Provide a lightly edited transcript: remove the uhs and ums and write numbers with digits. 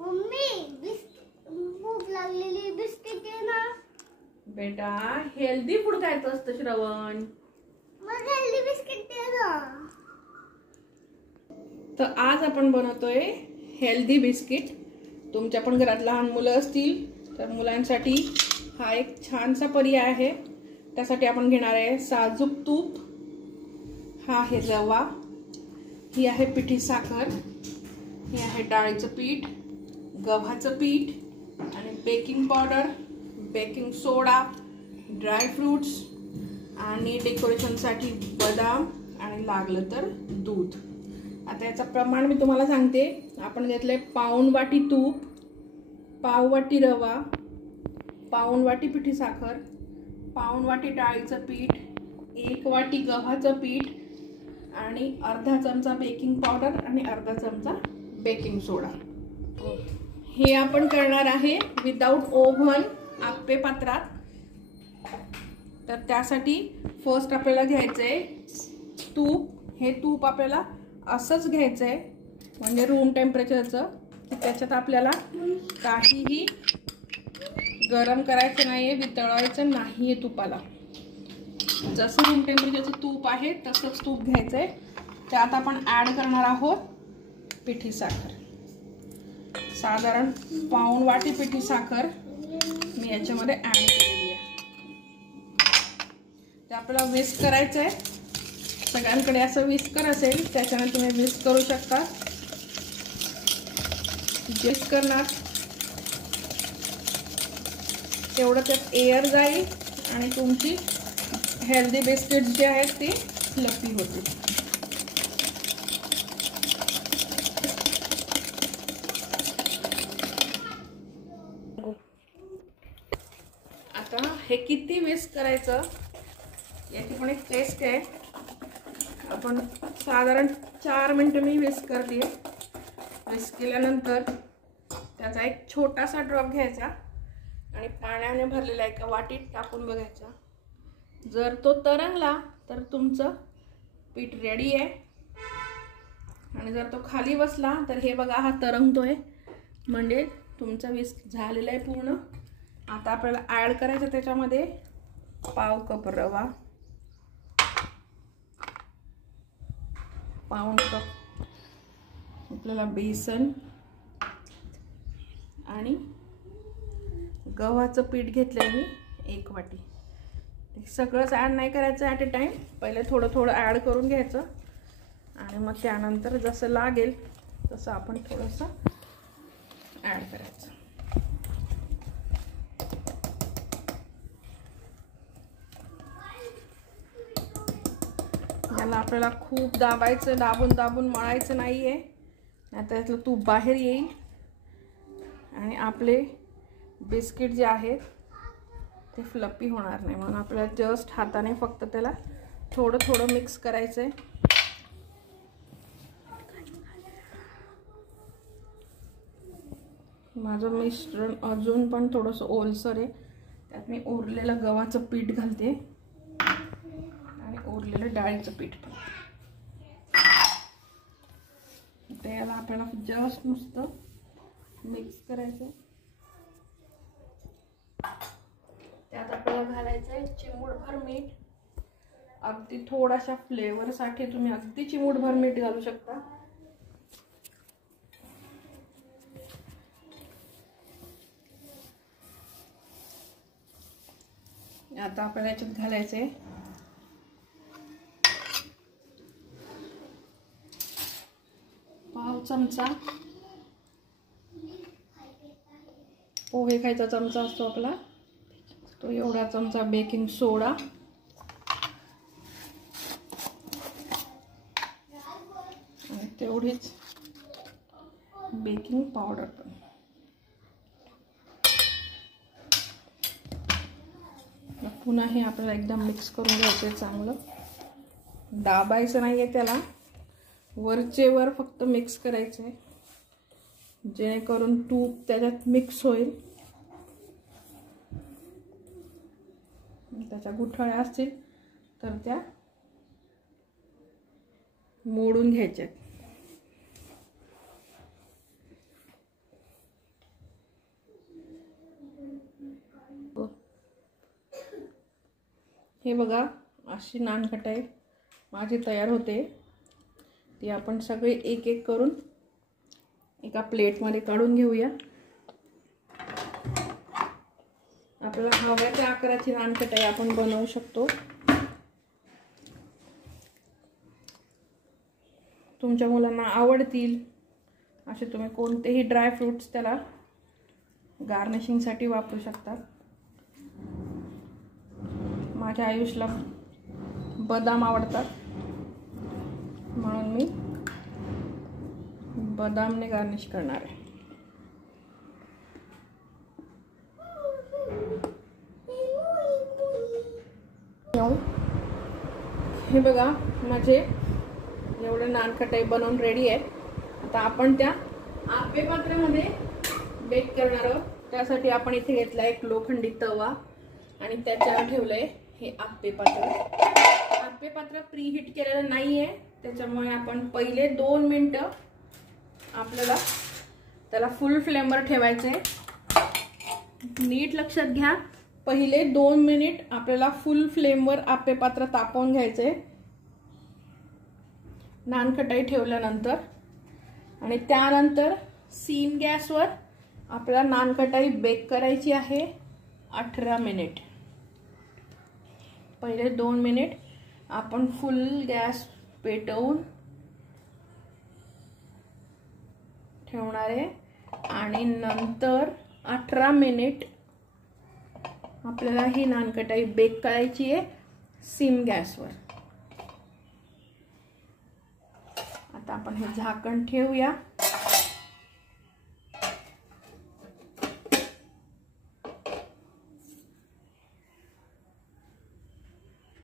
Mummy भूक लागलेली biscuit आहे ना बेटा. हेल्दी फूड खायचं असतं श्रवण. मग हेल्दी बिस्किट दे ना. तर आज आपण बनवतोय हेल्दी बिस्किट. तुमच्या पण घरात लहान मुलं असतील तर मुलांसाठी हा एक छानसा पर्याय आहे. त्यासाठी आपण घेणार आहे साजूक तूप, हा आहे रवा, ही आहे पिठी साखर, हे आहे डाळीचं पीठ, गव्हाचं पीठ आणि बेकिंग पावडर, बेकिंग सोडा, ड्राय फ्रूट्स आणि डेकोरेशनसाठी बदाम आणि लागलं तर दूध. आता याचं प्रमाण मी तुम्हाला सांगते. आपण घेतलंय पाऊण वाटी तूप, पाव वाटी रवा, पाऊण वाटी पिठी साखर, पाऊण वाटी डाळीचं पीठ, 1 वाटी गव्हाचं पीठ आणि अर्धा चमचा बेकिंग पावडर आणि अर्धा चमचा बेकिंग सोडा. हे आपण करणार आहे विदाउट ओव्हन, आप्पे पात्रात. तर त्यासाठी फर्स्ट आपल्याला घ्यायचंय तूप. हे तूप आपल्याला असंच घ्यायचंय म्हणजे रूम टेम्परेचरचं, की त्याच्यात आपल्याला काहीही गरम करायचं नाहीये, वितळवायचं नाहीये तुपाला. जसं रूम टेम्परेचरचं तूप आहे तसंच तूप घ्यायचंय. त्यात आपण ऍड करणार आहोत पिठी साखर. साधारण पाऊण वाटी पिठी साखर मी याच्यामध्ये ऍड केलेली आहे. ते आपल्याला विस्क करायचंय. सगळ्यांकडे असं विस्कर असेल त्याच्याने तुम्ही विस्क करू शकता. विस्क करणार तेवढं त्यात एअर जाईल आणि तुमची हेल्दी बिस्किट जे आहेत ती फ्लफी होतील. आता हे किती विस्क करायचं याची पण एक टेस्ट आहे. आपण साधारण 4 मिनिटं मी विस्क करते. विस्क केल्यानंतर त्याचा एक छोटासा ड्रॉप घ्यायचा आणि पाण्याने भरलेला एका वाटीत टाकून बघायचा. जर तो तरंगला तर तुमचं पीठ रेडी आहे आणि जर तो खाली बसला तर हे बघा हा तरंगतोय म्हणजे तुमचा विस्क झालेला आहे पूर्ण. आता आपल्याला ॲड करायचं त्याच्यामध्ये पाव कप रवा, पाऊण कप आपल्याला बेसन आणि गव्हाचं पीठ घेतलंय मी 1 वाटी. सगळंच ॲड नाही करायचं ॲट अ टाइम. पहिले थोडं थोडं ॲड करून घ्यायचं आणि मग त्यानंतर जसं लागेल तसं आपण थोडंसं ॲड करायचं. याला आपल्याला खूप दाबून दाबून मळायचं नाहीये, नाहीतर यातलं तूप बाहेर येईल आणि आपले बिस्किट जे आहेत ते फ्लफी होणार नाही. म्हणून आपल्याला जस्ट हाताने फक्त त्याला थोडं थोडं मिक्स करायचंय. माझं मिश्रण अजून पण थोडंसं ओलसर आहे. त्यात मी उरलेलं गव्हाचं पीठ घालते आणि उरलेलं डाळीचं पीठ पण. त्याला आपल्याला जस्ट नुसतं मिक्स करायचं. त्यात आपल्याला घालायचं आहे चिमूटभर मीठ. अगदी थोडाशा फ्लेवरसाठी तुम्ही अगदी चिमूटभर मीठ घालू शकता. आता आपल्याला याच्यात घालायचे पाव चमचा पोहे खायचा चमचा असतो आपला तो एवढा चमचा बेकिंग सोडा आणि तेवढीच बेकिंग पावडर पण. पुन्हा हे आपल्याला एकदम मिक्स करून घ्यायचं. चांगलं दाबायचं नाहीये त्याला, वरचे वर फक्त मिक्स करायचंय जेणेकरून तूप त्याच्यात मिक्स होईल. त्याच्या गुठळ्या असतील तर त्या मोडून घ्यायच्या. हे बघा अशी नानकटाई माझी तयार होते. ती आपण सगळे एक एक करून एका प्लेटमध्ये काढून घेऊया. आपल्याला हव्या त्या आकाराची नानकटाई आपण बनवू शकतो. तुमच्या मुलांना आवडतील असे तुम्ही कोणतेही ड्राय फ्रूट्स त्याला गार्निशिंगसाठी वापरू शकता. माझ्या आयुषला बदाम आवडतात म्हणून मी बदामने गार्निश करणार आहे. हे बघा माझे एवढे नानकटाई बनवून रेडी आहे. आता आपण त्या आप्पे पात्रामध्ये बेक करणार आहोत. त्यासाठी आपण इथे घेतला एक लोखंडी तवा आणि त्याच्यावर ठेवलंय हे आप्पे पात्र. आप्पे पात्र प्री हीट केलेलं नाहीये, त्याच्यामुळे आपण पहिले 2 मिनिटं आपल्याला त्याला फुल फ्लेमवर ठेवायचे. नीट लक्षात घ्या, पहिले 2 मिनिट आपल्याला फुल फ्लेमवर आप्पे पात्र तापवून घ्यायचे नानकटाई ठेवल्यानंतर. आणि त्यानंतर सीम गॅसवर आपल्याला नानकटाई बेक करायची आहे 18 मिनिट. पहिले 2 मिनिट आपण फुल गॅस पेटवून ठेवणार आहे आणि नंतर 18 मिनिट आपल्याला ही नानकटाई बेक करायची आहे सीम गॅसवर. आता आपण हे झाकण ठेवूया